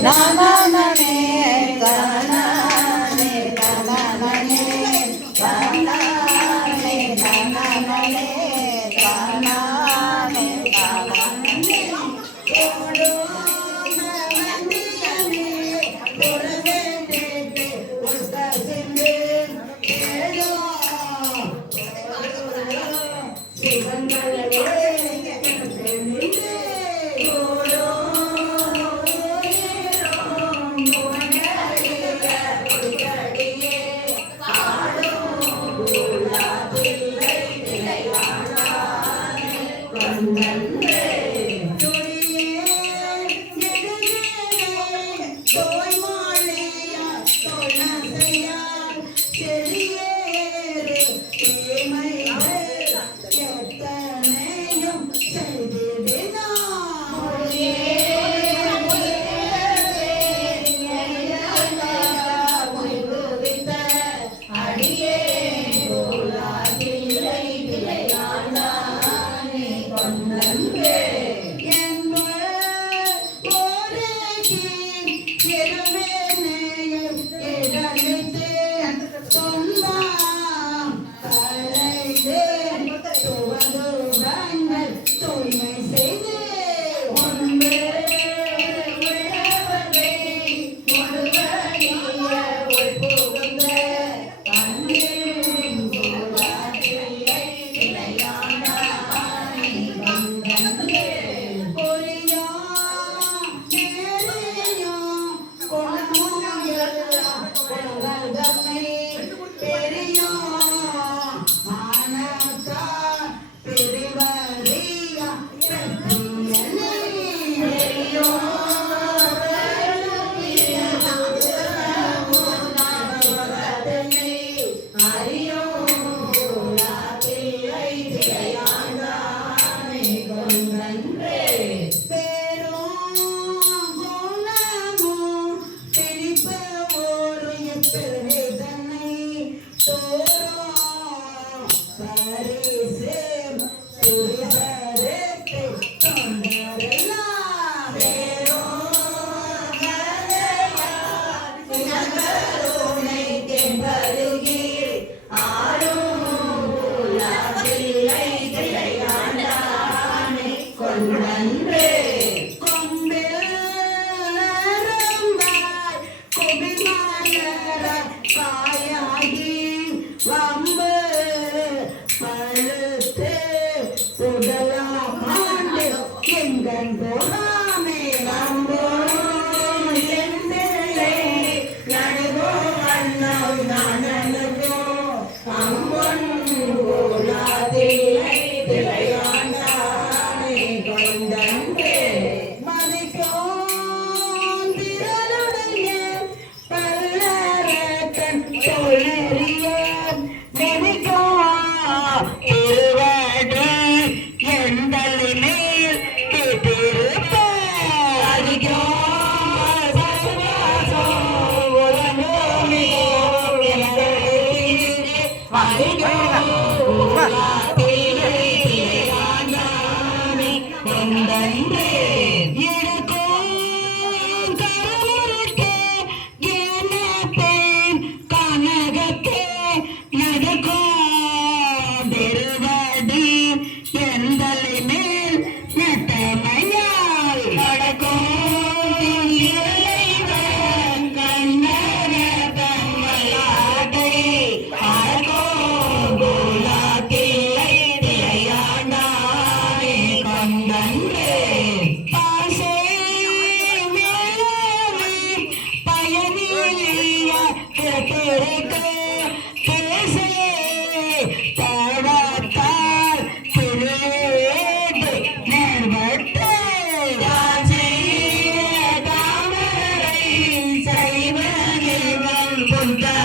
na na na na na Dandang Dandang Bonita.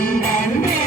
and.